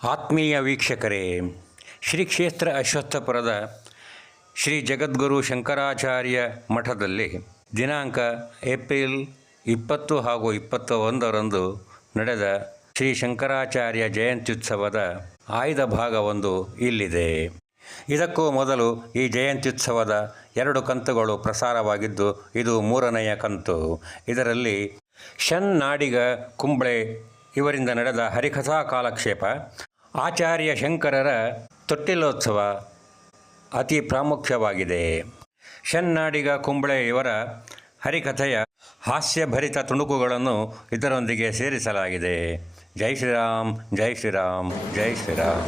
ಆತ್ಮೀಯ ವೀಕ್ಷಕರೇ, ಶ್ರೀ ಕ್ಷೇತ್ರ ಅಶ್ವತ್ಥಪುರದ ಶ್ರೀ ಜಗದ್ಗುರು ಶಂಕರಾಚಾರ್ಯ ಮಠದಲ್ಲಿ ದಿನಾಂಕ ಏಪ್ರಿಲ್ 20 ಹಾಗೂ 21ರಂದು ನಡೆದ ಶ್ರೀ ಶಂಕರಾಚಾರ್ಯ ಜಯಂತ್ಯುತ್ಸವದ ಆಯ್ದ ಭಾಗವೊಂದು ಇಲ್ಲಿದೆ. ಇದಕ್ಕೂ ಮೊದಲು ಈ ಜಯಂತ್ಯುತ್ಸವದ 2 ಕಂತುಗಳು ಪ್ರಸಾರವಾಗಿದ್ದು, ಇದು 3ನೆಯ ಕಂತು. ಇದರಲ್ಲಿ ಶನ್ನಾಡಿಗ ಕುಂಬ್ಳೆ ಇವರಿಂದ ನಡೆದ ಹರಿಕಥಾ ಕಾಲಕ್ಷೇಪ, ಆಚಾರ್ಯ ಶಂಕರರ ತೊಟ್ಟಿಲೋತ್ಸವ ಅತಿ ಪ್ರಾಮುಖ್ಯವಾಗಿದೆ. ಶನ್ನಾಡಿಗ ಕುಂಬ್ಳೆ ಇವರ ಹರಿಕಥೆಯ ಹಾಸ್ಯಭರಿತ ತುಣುಕುಗಳನ್ನು ಇದರೊಂದಿಗೆ ಸೇರಿಸಲಾಗಿದೆ. ಜೈ ಶ್ರೀರಾಮ್, ಜೈ ಶ್ರೀರಾಮ್, ಜೈ ಶ್ರೀರಾಮ್.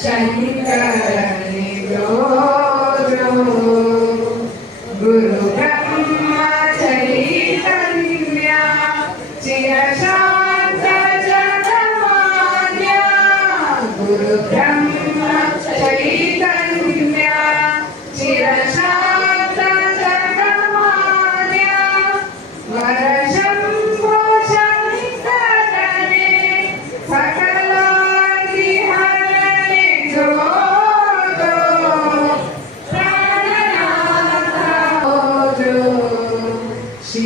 Shankara Nidro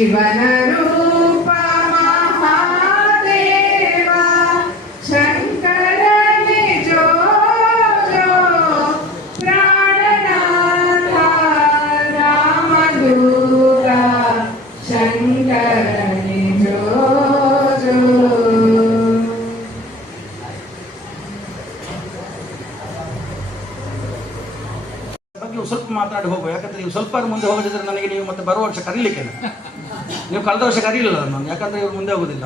ಶಿವನ ರೂಪ ಮಹಾದೇವ ಶಂಕರನೇ ಜೋ ಜೋ ಪ್ರಾಣನಾಥ ರಾಮದೂತ ಶಂಕರನೇ ಜೋ ಜೋ. ಬಗ್ಗೆ ಸ್ವಲ್ಪ ಮಾತಾಡಿ ಹೋಗುವ. ಯಾಕಂದ್ರೆ ನೀವು ಸ್ವಲ್ಪ ಮುಂದೆ ಹೋಗದಿದ್ರೆ ನನಗೆ ನೀವು ಮತ್ತೆ ಬರುವ ವರ್ಷ ಕರೀಲಿಕ್ಕೆ ನೀವು ಕಳೆದ ವರ್ಷ ಕರೀಲಿಲ್ಲ ನಾನು, ಯಾಕಂದ್ರೆ ಇವರು ಮುಂದೆ ಹೋಗುದಿಲ್ಲ.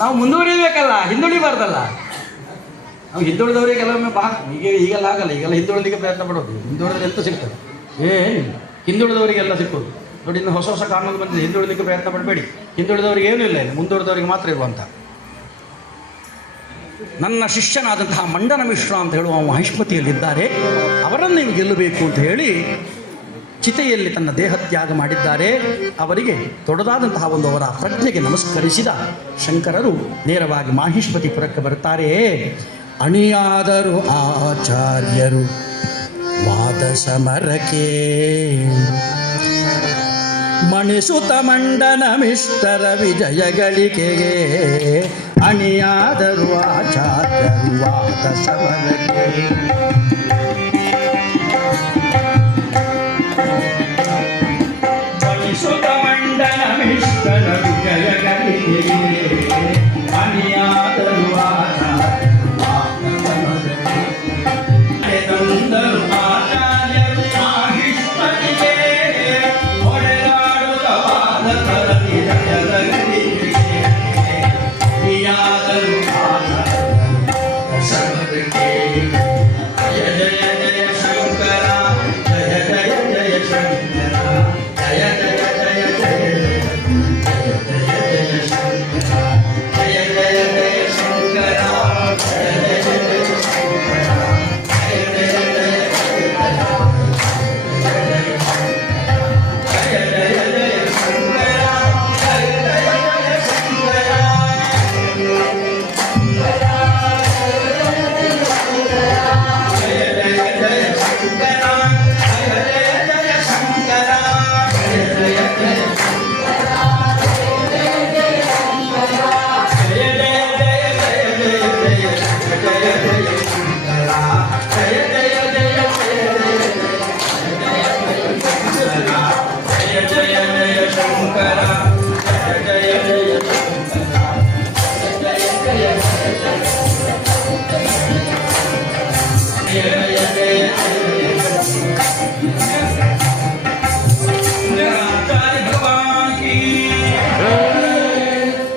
ನಾವು ಮುಂದುವರಿಬೇಕಲ್ಲ, ಹಿಂದುಳಿಬಾರ್ದಲ್ಲ. ನಾವು ಹಿಂದುಳಿದವರಿಗೆ ಕೆಲವೊಮ್ಮೆ ಈಗೆಲ್ಲ ಆಗಲ್ಲ, ಈಗೆಲ್ಲ ಹಿಂದುಳಿಲಿಕ್ಕೆ ಪ್ರಯತ್ನ ಪಡೋದು. ಹಿಂದುಳಿದ್ರೆ ಎಂತ ಸಿಗ್ತದೆ? ಹಿಂದುಳಿದವರಿಗೆಲ್ಲ ಸಿಕ್ಕೋದು ನೋಡಿ. ಇನ್ನು ಹೊಸ ಹೊಸ ಕಾನೂನು ಬಂದಿದೆ, ಹಿಂದುಳಿಲಿಕ್ಕೆ ಪ್ರಯತ್ನ ಪಡಬೇಡಿ. ಹಿಂದುಳಿದವರಿಗೆ ಏನೂ ಇಲ್ಲ, ಇನ್ನು ಮುಂದುವರಿದವರಿಗೆ ಮಾತ್ರ ಇರುವಂಥ. ನನ್ನ ಶಿಷ್ಯನಾದಂತಹ ಮಂಡನ ಮಿಶ್ರ ಅಂತ ಹೇಳುವ ಮಹಿಷ್ಮತಿಯಲ್ಲಿದ್ದಾರೆ, ಅವರನ್ನು ನೀವು ಗೆಲ್ಲಬೇಕು ಅಂತ ಹೇಳಿ ಚಿತೆಯಲ್ಲಿ ತನ್ನ ದೇಹತ್ಯಾಗ ಮಾಡಿದ್ದಾರೆ. ಅವರಿಗೆ ದೊಡ್ಡದಾದಂತಹ ಒಂದು ಅವರ ಪ್ರಜ್ಞೆಗೆ ನಮಸ್ಕರಿಸಿದ ಶಂಕರರು ನೇರವಾಗಿ ಮಾಹಿಷ್ಮತಿಪುರಕ್ಕೆ ಬರುತ್ತಾರೆ. ಅಣಿಯಾದರು ಆಚಾರ್ಯರು ವಾದ ಸಮರಕ್ಕೆ, ಮಣಿಸುತ ಮಂಡನ ಮಿಷ್ಟರ ವಿಜಯಗಳಿಕೆಗೆ. ಅಣಿಯಾದರು ಆಚಾರ್ಯರು ವಾದ ಸಮರಕ್ಕೆ, ಮಣಿಸುತ ಮಂಡನ ಮಿಷ್ಟರ ವಿಜಯಗಳಿಕೆಗೆ. ಅಣಿಯಾದರು ಆಚಾರ್ಯರು ವಾದ ಸಮರಕ್ಕೆ, ತಂದರು ಆಚಾರ್ಯರು ಮಾಹಿಷ್ಮತಿಗೆ. ಹೊಡೆದಾಡುತ್ತ ವಾದಕರ ವಿಜಯಗಳಿಕೆಗೆ. ಯಾದರು ಸಮರಕ್ಕೆ. ಜಯ ಜಯ ಜಯ ಶಂಕರ, ಜಯ ಜಯ ಜಯ ಶಂಕರ, ಜಯ ಜಯ ಜಯ ಜಯ ಜಯ ಜಯ ಶಂಕರ, ಜಯ ಜಯ ಜಯ ಶಂಕರ, ಜಯ ಜಯ ಜಯ ಶಂಕರ, ಜಯ ಜಯ ಜಯ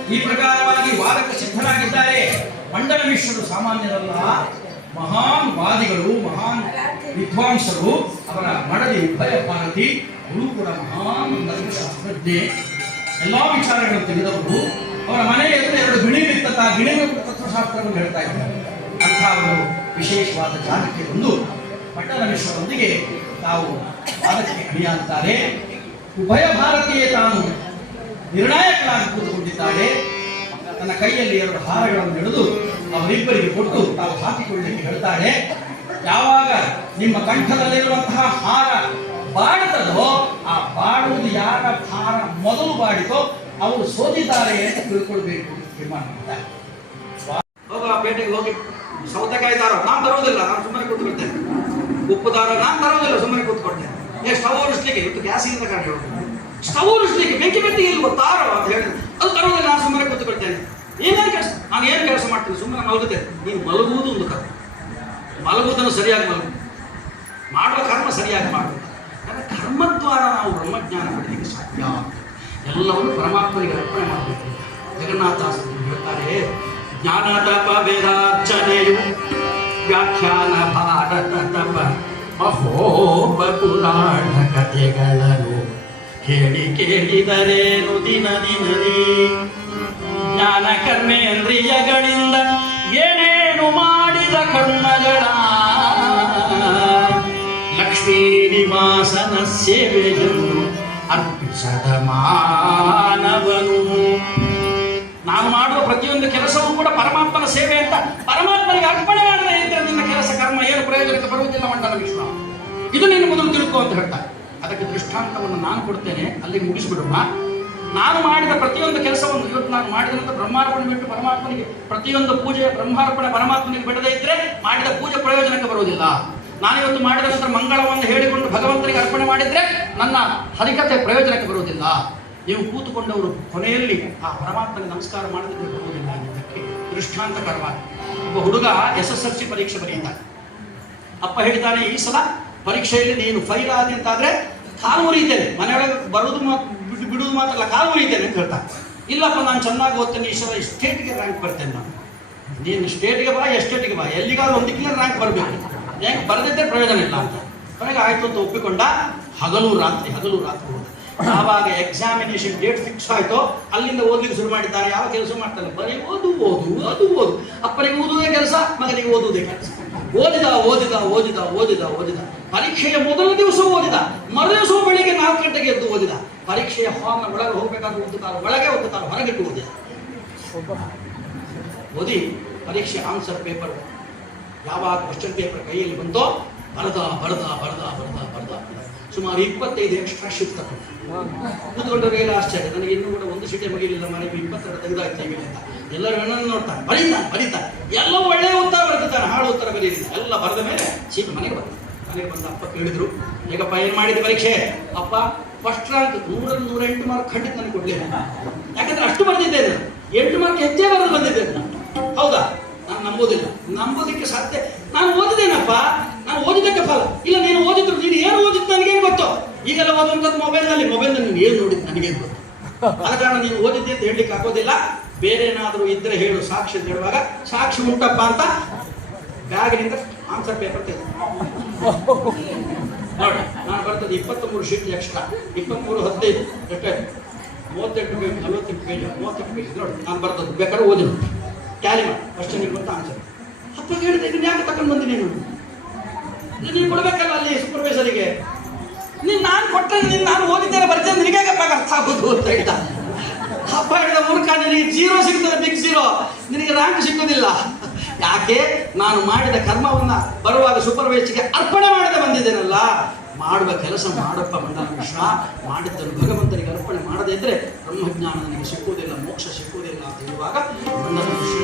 ಈ ಪ್ರಕಾರವಾಗಿ ವಾದಕ ಸಿದ್ಧರಾಗಿದ್ದಾರೆ. ಮಂಡನ ಮಿಶ್ರರು ಸಾಮಾನ್ಯರಲ್ಲ, ಮಹಾನ್ ವಾದಿಗಳು, ಮಹಾನ್ ವಿದ್ವಾಂಸರು. ಅವರ ಮಡದಿ ಉಭಯ ಭಾರತಿ, ಅವಳು ಕೂಡ ಮಹಾನ್ ಧರ್ಮಶಾಸ್ತ್ರಜ್ಞೆ, ಎಲ್ಲ ವಿಚಾರಗಳನ್ನು ತಿಳಿದವರು. ಅವರ ಮನೆಯ ಎದುರು ಎರಡು ಗಿಣಿಮಿತ್ತ ಗಿಣಿಮಿತ್ತ ತತ್ವಶಾಸ್ತ್ರವನ್ನು ಹೇಳ್ತಾ ಇದ್ದಾರೆ. ಅಂತಹ ಒಂದು ವಿಶೇಷವಾದ ಜಾಗಕ್ಕೆ ಬಂದು ಮಂಡನ ಮಿಶ್ರರೊಂದಿಗೆ ತಾವು ವಾದಕ್ಕೆ ಅಣಿಯಾಗುತ್ತಾರೆ. ಉಭಯ ಭಾರತೀಯ ತಾನು ನಿರ್ಣಾಯಕರಾಗಿ ಕೂತುಕೊಂಡಿದ್ದಾಳೆ. ತನ್ನ ಕೈಯಲ್ಲಿ ಎರಡು ಹಾರಗಳನ್ನು ಹಿಡಿದು ಅವರಿಬ್ಬರಿಗೆ ಕೊಟ್ಟು ತಾವು ಹಾಕಿಕೊಳ್ಳಲಿಕ್ಕೆ ಹೇಳ್ತಾಳೆ. ಯಾವಾಗ ನಿಮ್ಮ ಕಂಠದಲ್ಲಿರುವಂತಹ ಹಾರ ಬಾಡುತ್ತದೋ, ಆ ಬಾಡುವುದು ಯಾರ ಹಾರ ಮೊದಲು ಬಾಡಿತೋ ಅವರು ಸೋತಿದ್ದಾರೆ ಅಂತ ತಿಳ್ಕೊಳ್ಬೇಕು ತೀರ್ಮಾನ ಮಾಡ್ತಾರೆ. ಹೋಗ ಪೇಟೆಗೆ ಹೋಗಿ ಸೌತೆಕಾಯಿ ದಾರ ನಾನು ತರೋದಿಲ್ಲ, ನಾನು ಸುಮ್ಮನೆ ಕೂತ್ಕೊಳ್ತೇನೆ. ಉಪ್ಪು ದಾರ ನಾನು ತರೋದಿಲ್ಲ, ಸುಮ್ಮನೆ ಕೂತ್ಕೊಳ್ತೇನೆ. ಸ್ಟವ್ ಉರಿಸ್ಲಿಕ್ಕೆ ಇವತ್ತು ಗ್ಯಾಸಿಂದ ಕಾರಣ ಸ್ಟವ್ ಉರಿಸ್ಲಿಕ್ಕೆ ಬೆಂಕಿ ಬೆಂಕಿ ಇಲ್ವೋ ತಾರೋ ಅಂತ ಹೇಳಿದ್ರೆ ಅದು ತರೋದಿಲ್ಲ, ನಾನು ಸುಮ್ಮನೆ ಕೂತ್ಕೊಳ್ತೇನೆ. ಏನೇನು ಕೆಲಸ, ನಾನು ಏನು ಕೆಲಸ ಮಾಡ್ತೀನಿ, ಸುಮ್ಮನೆ ಮಲಗುತ್ತೇನೆ. ನೀನು ಮಲಗುವುದು ಒಂದು ಕರ್ಮ, ಮಲಗುವುದನ್ನು ಸರಿಯಾಗಿ ಮಲಗು, ಮಾಡುವ ಕರ್ಮ ಸರಿಯಾಗಿ ಮಾಡುವುದು. ಯಾಕಂದರೆ ಕರ್ಮದ್ವಾರ ನಾವು ಬ್ರಹ್ಮಜ್ಞಾನ ಪಡೆಯಲಿಕ್ಕೆ ಸಾಧ್ಯ. ಎಲ್ಲವನ್ನು ಪರಮಾತ್ಮನಿಗೆ ಅರ್ಪಣೆ ಮಾಡಬೇಕು. ಜಗನ್ನಾಥಾಸ್ವಾಮಿ ಹೇಳ್ತಾರೆ, ಜ್ಞಾನ ತಪ ವೇದಾರ್ಚನೆಯು ವ್ಯಾಖ್ಯಾನ ಭಾರತ ತಪ ಮಹೋಪ ಪುರಾಣ ಕಥೆಗಳನ್ನು ಕೇಳಿ ಕೇಳಿದರೇನು ದಿನ ದಿನದಿ. ಜ್ಞಾನ ಕರ್ಮೇಂದ್ರಿಯಗಳಿಂದ ಏನೇನು ಮಾಡಿದ ಕರ್ಮಗಳ ಲಕ್ಷ್ಮೀ ನಿವಾಸನ ಸೇವೆಯನ್ನು ಅರ್ಪಿಸದ ಮಾನವನು. ನಾನು ಮಾಡುವ ಪ್ರತಿಯೊಂದು ಕೆಲಸವೂ ಕೂಡ ಪರಮಾತ್ಮನ ಸೇವೆ ಅಂತ ಪರಮಾತ್ಮನಿಗೆ ಅರ್ಪಣೆ ಮಾಡದೆ ಇದ್ದರೆ ನಿನ್ನ ಕೆಲಸ ಕರ್ಮ ಏನು ಪ್ರಯೋಜನಕ್ಕೆ ಬರುವುದಿಲ್ಲ. ಮಂಡನ ಮಿಶ್ರ ಇದು ನೀನು ಮೊದಲು ತಿಳ್ಕೊ ಅಂತ ಹೇಳ್ತಾರೆ. ಅದಕ್ಕೆ ದೃಷ್ಟಾಂತವನ್ನು ನಾನು ಕೊಡ್ತೇನೆ, ಅಲ್ಲಿಗೆ ಮುಗಿಸಿಬಿಡೋಣ. ನಾನು ಮಾಡಿದ ಪ್ರತಿಯೊಂದು ಕೆಲಸವನ್ನು ಇವತ್ತು ನಾನು ಮಾಡಿದಂಥ ಬ್ರಹ್ಮಾರ್ಪಣೆ ಬಿಟ್ಟು ಪರಮಾತ್ಮನಿಗೆ ಪ್ರತಿಯೊಂದು ಪೂಜೆ ಬ್ರಹ್ಮಾರ್ಪಣೆ ಪರಮಾತ್ಮನಿಗೆ ಬಿಡದೇ ಇದ್ರೆ ಮಾಡಿದ ಪೂಜೆ ಪ್ರಯೋಜನಕ್ಕೆ ಬರುವುದಿಲ್ಲ. ನಾನಿವತ್ತು ಮಾಡಿದ ನಂತರ ಮಂಗಳವನ್ನು ಹೇಳಿಕೊಂಡು ಭಗವಂತನಿಗೆ ಅರ್ಪಣೆ ಮಾಡಿದ್ರೆ ನನ್ನ ಹರಿಕತೆ ಪ್ರಯೋಜನಕ್ಕೆ ಬರುವುದಿಲ್ಲ. ನೀವು ಕೂತುಕೊಂಡವರು ಕೊನೆಯಲ್ಲಿ ಆ ಪರಮಾತ್ಮನಿಗೆ ನಮಸ್ಕಾರ ಮಾಡದಿದ್ದರೆ ಬರುವುದಿಲ್ಲ ಅನ್ನೋದಕ್ಕೆ ದೃಷ್ಟಾಂತಕರವಾಗಿ ಒಬ್ಬ ಹುಡುಗ SSLC ಪರೀಕ್ಷೆ ಬರೆಯುತ್ತಾನೆ. ಅಪ್ಪ ಹೇಳ್ತಾನೆ, ಈ ಸಲ ಪರೀಕ್ಷೆಯಲ್ಲಿ ನೀನು ಫೈಲ್ ಆದಿ ಅಂತಾದ್ರೆ ಕಾಲು ಮುರಿತೇನೆ, ಮನೆಯೊಳಗೆ ಬರುವುದು ಬಿಡುವುದು ಮಾತ್ರ ಕಾಲು ಮುರಿತೇನೆ ಅಂತ ಹೇಳ್ತಾನೆ. ಇಲ್ಲಪ್ಪ ನಾನು ಚೆನ್ನಾಗಿ ಓದ್ತೇನೆ, ಈ ಸಲ ಸ್ಟೇಟ್ಗೆ ರ್ಯಾಂಕ್ ಬರ್ತೇನೆ ನಾನು. ನೀನು ಸ್ಟೇಟ್ಗೆ ಬಾ, ಎಸ್ಟೇಟ್ಗೆ ಬಾ, ಎಲ್ಲಿಗಾದ್ರೂ ಒಂದಕ್ಕಿಂತ ರ್ಯಾಂಕ್ ಬರಬೇಕು, ಯಾಕೆ ಬರದಿದ್ದರೆ ಪ್ರಯೋಜನ ಇಲ್ಲ ಅಂತ. ಕೊನೆಗೆ ಆಯ್ತು ಅಂತ ಒಪ್ಪಿಕೊಂಡ. ಹಗಲು ರಾತ್ರಿ ಹೋದ. ಯಾವಾಗ ಎಕ್ಸಾಮಿನೇಷನ್ ಡೇಟ್ ಫಿಕ್ಸ್ ಆಯ್ತೋ ಅಲ್ಲಿಂದ ಓದ್ಲಿಕ್ಕೆ ಶುರು ಮಾಡಿದ್ದಾನೆ. ಯಾವ ಕೆಲಸ ಮಾಡ್ತಾನೆ, ಬರೀ ಓದು. ಅಪ್ಪನಿಗೆ ಓದುವುದೇ ಕೆಲಸ, ಮಗನಿಗೆ ಓದುವುದೇ ಕೆಲಸ. ಓದಿದ. ಪರೀಕ್ಷೆಯ ಮೊದಲ ದಿವಸ ಓದಿದ, ಮರುದಿವಸ ಬೆಳಿಗ್ಗೆ 4 ಗಂಟೆಗೆ ಎದ್ದು ಓದಿದ. ಪರೀಕ್ಷೆಯ ಹಾಲ್ನ ಒಳಗೆ ಹೋಗ್ಬೇಕಾದ್ರೆ ಒಂದು ಕಾಲ ಒಳಗೆ, ಒಂದು ಕಾಲ ಹೊರಗಿಟ್ಟು ಓದಿದ. ಓದಿ ಪರೀಕ್ಷೆ ಆನ್ಸರ್ ಪೇಪರ್ ಯಾವಾಗ ಕ್ವಶನ್ ಪೇಪರ್ ಕೈಯಲ್ಲಿ ಬಂತೋ ಬರದ ಸುಮಾರು 25 ಎಕ್ಸ್ಟ್ರಾ ಶಿಫ್ಟ್ ತಗೊಂಡು ಕೂತ್ಕೊಂಡವರಿಗೆಲ್ಲ ಆಶ್ಚರ್ಯ. ನನಗೆ ಇನ್ನೂ ಕೂಡ ಒಂದು ಸೀಟೇ ಮುಗಿಲಿಲ್ಲ, ಮನೆಗೆ 22 ತೆಗೆದಾಯ್ತು ಅಂತ. ಎಲ್ಲರೂ ನನ್ನ ನೋಡ್ತಾನೆ, ಬರೀತಾನೆ, ಎಲ್ಲ ಒಳ್ಳೆಯ ಉತ್ತರ ಬರೆದಿದ್ದಾನೆ, ಹಾಳು ಉತ್ತರ ಬರೀಲಿಲ್ಲ. ಎಲ್ಲ ಬರೆದ ಮೇಲೆ ಸೀಟ್ ಮನೆಗೆ ಬಂದ. ಅಪ್ಪ ಕೇಳಿದ್ರು, ಹೇಗಪ್ಪ ಏನು ಮಾಡಿದ ಪರೀಕ್ಷೆ? ಅಪ್ಪ ಫಸ್ಟ್ ರ್ಯಾಂಕ್ 108 ಮಾರ್ಕ್ ಖಂಡಿತ ನನಗೆ ಕೊಡ್ಲಿಲ್ಲ, ಯಾಕಂದ್ರೆ ಅಷ್ಟು ಬರೆದಿದ್ದೇನೆ. 8 ಮಾರ್ಕ್ ಹೆಚ್ಚೇ ಬರೆದು ಬಂದಿದ್ದೇನೆ. ಹೌದಾ? ನಾನು ನಂಬೋದಕ್ಕೆ ಸಾಧ್ಯ. ನಾನು ಓದಿದ್ದೇನಪ್ಪ, ನಾನು ಓದಿದ್ದಕ್ಕೆ ಫಲ ಇಲ್ಲ. ನೀನು ಓದಿದ್ರು, ನೀನು ಏನು ಓದಿದ್ದು ನನಗೇನು ಗೊತ್ತು? ಈಗೆಲ್ಲ ಓದುವಂಥದ್ದು ಮೊಬೈಲ್ನಲ್ಲಿ ನೀನು ಏನು ನೋಡಿದ್ದು ನನಗೇನು ಗೊತ್ತು? ಆದ ಕಾರಣ ನೀನು ಓದಿದ್ದೆ ಅಂತ ಹೇಳಲಿಕ್ಕೆ ಆಗೋದಿಲ್ಲ. ಬೇರೆ ಏನಾದರೂ ಇದ್ರೆ ಹೇಳು, ಸಾಕ್ಷಿ ಅಂತ ಹೇಳುವಾಗ ಸಾಕ್ಷಿ ಉಂಟಪ್ಪ ಅಂತ ಬ್ಯಾಗಿನಿಂದ ಆನ್ಸರ್ ಪೇಪರ್ ತೆಗೆದು ನೋಡಿ. ನಾನು ಬರ್ತದೆ 23 ಶೀಟ್ ಎಕ್ಸ್ಟ್ರಾ, 23 15 ಎಷ್ಟಾಯ್ತು? 38 ಪೇಜ್, 48 ಪೇಜ್, 38 ಪೇಜ್ ನೋಡಿ. ನಾನು ಬರ್ತದ್ದು ಬೇಕಾದ್ರೆ ಓದಿ ನೋಡಿ, ಟ್ಯಾಲಿ ಮಾಡಿ ಕ್ವಶನಿಗೆ ಬಂತ ಆನ್ಸರ್. ಅಪ್ಪ ಹೇಳಿದೆ, ನೀನು ಯಾಕೆ ತಗೊಂಡು ಬಂದಿ? ನೀನು ಕೊಡ್ಬೇಕಲ್ಲ ಅಲ್ಲಿ ಸೂಪರ್ವೈಸರಿಗೆ. ನಾನು ಕೊಟ್ಟರೆ ನಾನು ಓದಿದ್ದೇನೆ ಬರ್ತೇನೆ, ನಿನಗೆ ಅರ್ಥ ಆಗೋದು ಅಂತ ಹೇಳ್ದ. ಅಪ್ಪ ಹೇಳಿದ, ಮೂರ್ಖ, ನಿನಗೆ 0 ಸಿಗ್ತದೆ, ಬಿಗ್ 0, ನಿನಗೆ ರ್ಯಾಂಕ್ ಸಿಗೋದಿಲ್ಲ. ಯಾಕೆ? ನಾನು ಮಾಡಿದ ಕರ್ಮವನ್ನ ಬರುವಾಗ ಸೂಪರ್ವೈಸರ್ಗೆ ಅರ್ಪಣೆ ಮಾಡದೆ ಬಂದಿದ್ದೇನಲ್ಲ. ಮಾಡುವ ಕೆಲಸ ಮಾಡಪ್ಪ ಮಂಡಲ ಮಿಶ್ರ, ಮಾಡಿದ್ದನ್ನು ಭಗವಂತನಿಗೆ ಅರ್ಪಣೆ ಮಾಡದೇ ಇದ್ರೆ ಬ್ರಹ್ಮಜ್ಞಾನ ನನಗೆ ಸಿಕ್ಕುವುದಿಲ್ಲ, ಮೋಕ್ಷ ಸಿಕ್ಕುವುದಿಲ್ಲ ಅಂತ ಹೇಳುವಾಗ ಮಂಡಲ ಮಿಶ್ರ